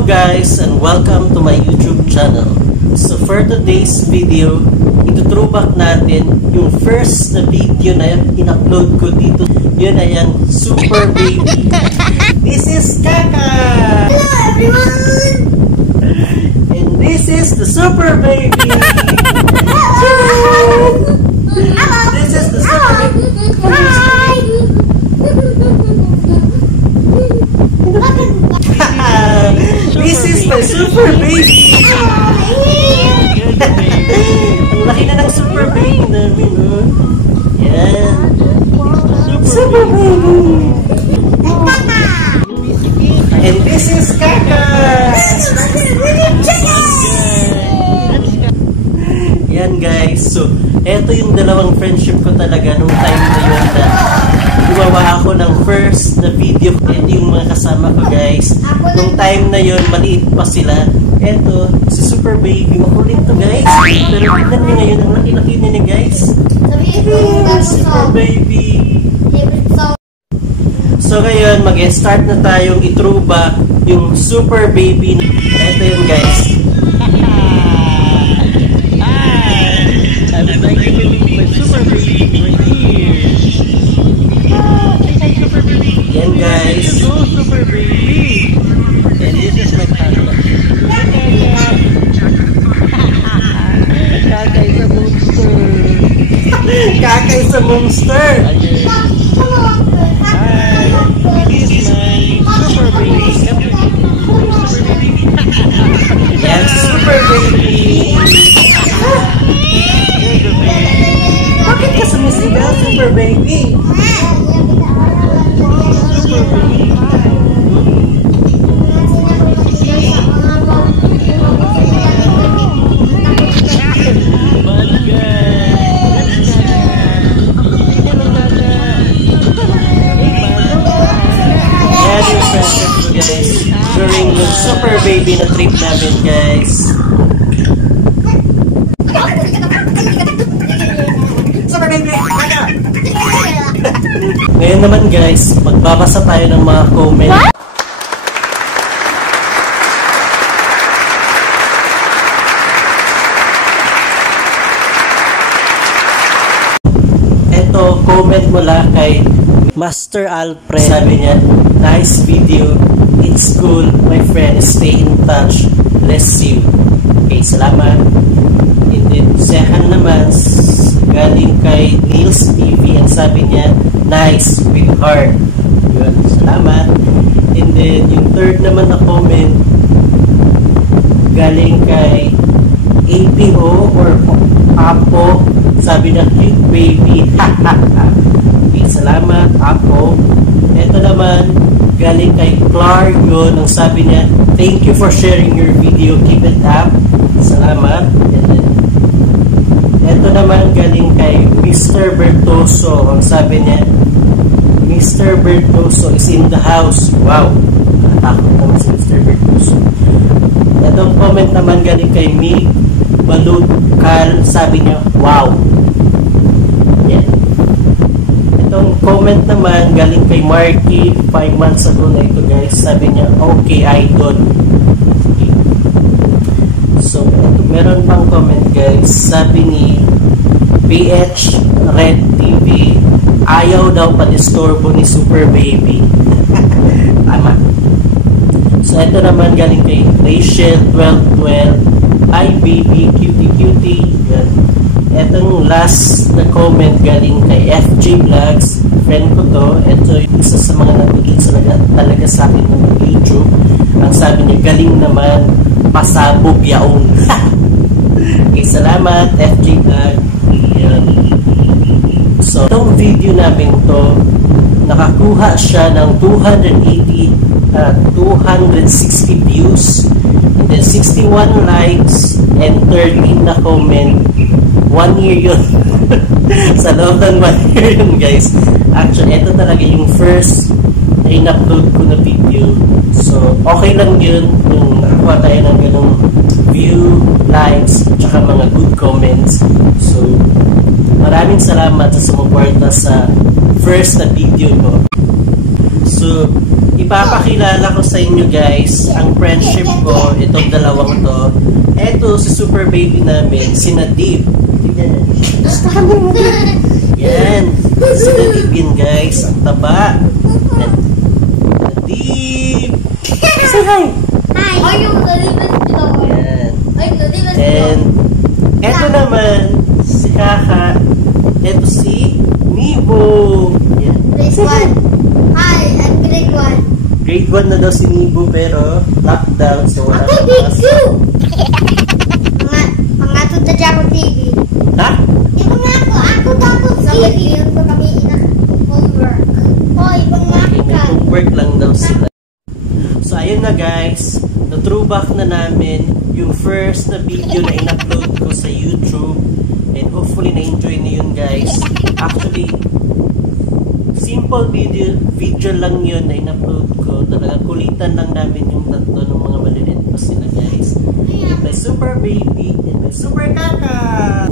Hello guys and welcome to my YouTube channel. So for today's video, itutrowback natin yung first na video na in-upload ko dito. Yun ay ang Super Baby. This is Kaka! Hello everyone! And this is the Super Baby! This is the Super Baby! Hi! This is my Super Baby! Ang laki na ng Super Baby namin, oh. Yan. Super Baby! And this is Kaka! Yan guys. So, eto yung dalawang friendship ko talaga nung time na yun na gumawa ako ng first na video. Ito yung mga kasama ko guys. Nung time na yun, maliit pa sila. Eto, si Super Baby. Makulit to guys. Pero tignan nyo ngayon, ang laki-laki niya guys. Super Baby. So ngayon, mag-start na tayong i-throwback yung Super Baby. Eto yun guys. I would like to believe my Super Baby right here. Super Baby. Yan guys. This is so Super Baby. And this is my Kaka. Kaka is a monster. Kaka is a monster. Hi. This is my Super Baby. Super Baby. Yan, Super Baby. Bakit ka sumisigaw, Super Baby? Super Baby. Yan yung friendship ko guys. During the Super Baby na trip namin guys. Super Baby! Ngayon naman guys, magbabasa tayo ng mga comment. Ito, comment mula kay Master Alfred. Sabi niya, nice video. It's cool. My friend, stay in touch. Bless you. Okay, salamat. And then, second naman, galing kay Niels TV. Ang sabi niya, nice with heart. Yun, salamat. And then, yung third naman na comment, galing kay APO or Apo. Sabi niya, cute baby. Okay, salamat, Apo. Ito naman, galing kay Clark yun. Ang sabi niya, thank you for sharing your video. Keep it up. Salamat. And then, ito naman galing kay Mr. Bertoso. Ang sabi niya, Mr. Bertoso is in the house. Wow. Nakatakot naman si Mr. Bertoso. Itong comment naman galing kay Mig Balukal. Sabi niya, wow. Yeah. Itong comment naman galing kay Marky 5 months ago na ito guys. Sabi niya, okay idol. Okay. So, ito, meron pang comment guys. Sabi ni PH Red TV, ayaw daw pa-disturbo ni Super Baby. Tama. So, ito naman galing kay Rachel 1212. Hi baby, cutie cutie. Yan. Etong last na comment galing kay FJ Vlogs. Friend ko to. Ito yung isa sa mga natigil talaga sa akin ng YouTube. Ang sabi niya, galing naman, pasabog yaon. Okay, salamat FJ Vlog. Yan. So, itong video namin to, nakakuha siya ng 260 views. And then 61 likes and 13 na comment. 1 year yun. Sa loob ng 1 year yun guys. Actually, ito talaga yung first na in-upload ko na video. So, okay lang yun yung nakakuha tayo ng ganung view, likes, tsaka mga good comments. So, maraming salamat sa sumuporta sa first na video ko. So, ipapakilala ko sa inyo guys ang friendship ko, itong dalawang to. Eto si super baby namin, si Nadib. Tignan. Yan. Si Nadib yun guys, ang taba. Nadib! Say hi! Hi. Are you the limit below? Yan. I'm the limit And, eto naman, si Kaka. Eto si Nibo. Yan. Grade 1. Hi, I'm grade 1. Grade 1 na daw si Nibo pero lockdown so wala Ako na grade class. 2. Mga tutadya ko TV. Ha? Di ba nga ako tapos sa yun pa kami homework. Hoy, ibang nga Okay, may ka. homework lang daw sila. So ayun na guys, na-throwback na namin yung first na video na in-upload ko sa YouTube and hopefully na-enjoy niyo yun guys. Actually, simple video lang yun na in-upload ko. Talagang kulitan lang namin yung tatlo ng mga maliliit pa sila guys. And my super baby and my super kaka!